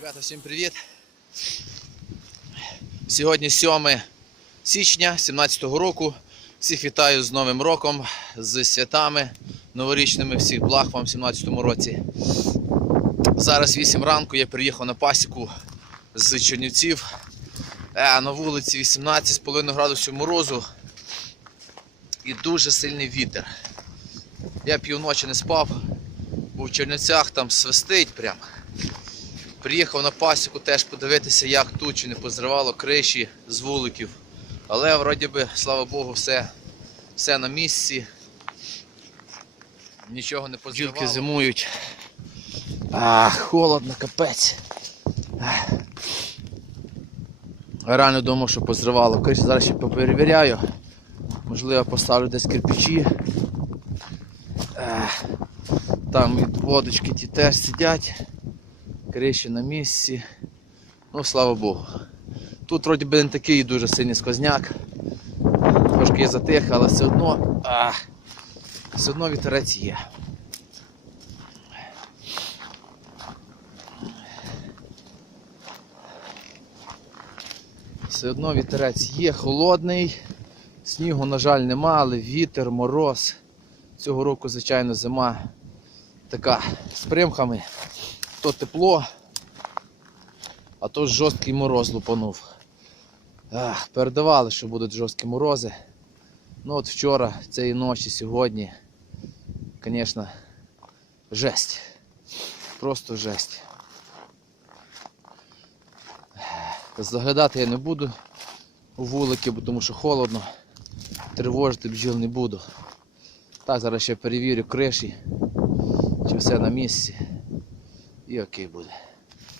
Ребята, всім привіт! Сьогодні 7 січня 17-го року. Всіх вітаю з Новим роком, з святами новорічними, всіх благ вам в 17-му році. Зараз 8 ранку, я приїхав на пасіку з Чернівців. Е, на вулиці 18,5 градусів морозу і дуже сильний вітер. Я півночі не спав, був в Чернівцях, там свистить прям. Приїхав на пасіку теж подивитися, як тут чи не позривало криші з вуликів. Але вроді би, слава Богу, все, все на місці. Нічого не позривало. Бджілки зимують. А, холодно, капець. Реально думав, що позривало криші. Зараз ще поперевіряю. Можливо, поставлю десь кирпичі. Там і водочки ті теж сидять. Криші на місці. Ну, слава Богу. Тут вроді би не такий дуже сильний сквозняк. Трошки є затих, але все одно. А, все одно вітерець є. Все одно вітерець є, холодний. Снігу, на жаль, нема, але вітер, мороз. Цього року, звичайно, зима така з примхами. То тепло, а то жорсткий мороз лупанув. Ах, передавали, що будуть жорсткі морози. Ну от вчора, цієї ночі, сьогодні, звісно, жесть. Просто жесть. Заглядати я не буду у вулики, тому що холодно. Тривожити бджіл не буду. Так, зараз ще перевірю криші, чи все на місці. І окей буде.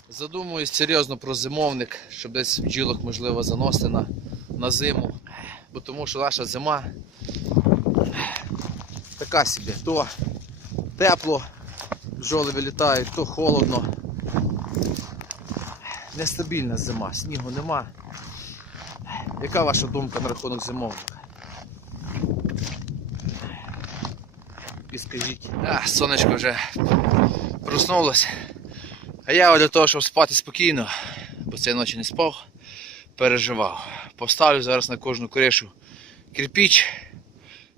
Задумуюсь серйозно про зимовник, щоб десь бджілок можливо заносити на, на зиму. Бо тому що наша зима така собі, то тепло, бджоли вилітають, то холодно. Нестабільна зима, снігу нема. Яка ваша думка на рахунок зимовника? І скажіть. А, сонечко вже проснулося. А я для того, щоб спати спокійно, бо цієї ночі не спав, переживав. Поставлю зараз на кожну кришу кирпіч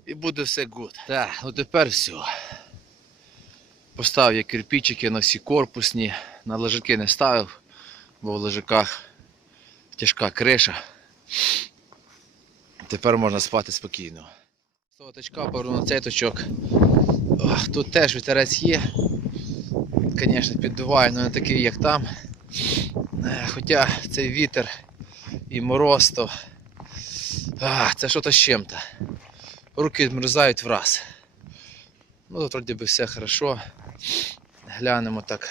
і буде все гуд. Так, ну тепер все. Поставив я кирпичики на всі корпусні, на лежаки не ставив, бо в лежаках тяжка криша. Тепер можна спати спокійно. З того точка поверну на цей точок. Тут теж вітерець є. Звісно, піддуває, але не такий, як там. Е, Хоча цей вітер і мороз, то а, це що-то з чим-то. Руки змерзають враз. Ну тут вроді би все хорошо. Глянемо так.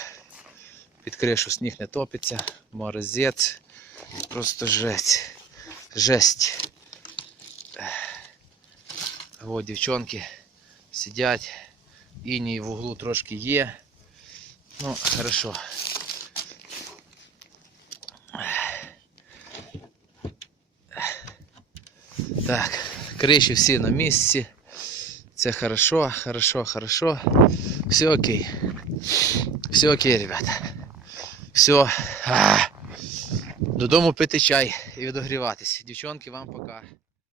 Під кришу сніг не топиться, морозець. Просто жесть. Жесть. О, дівчонки сидять. Іній в углу трошки є. Ну, хорошо. Так, криші всі на місці. Це хорошо, хорошо, хорошо. Все окей. Все окей, ребята. Все. А, додому пити чай і відогріватись. Дівчонки, вам пока.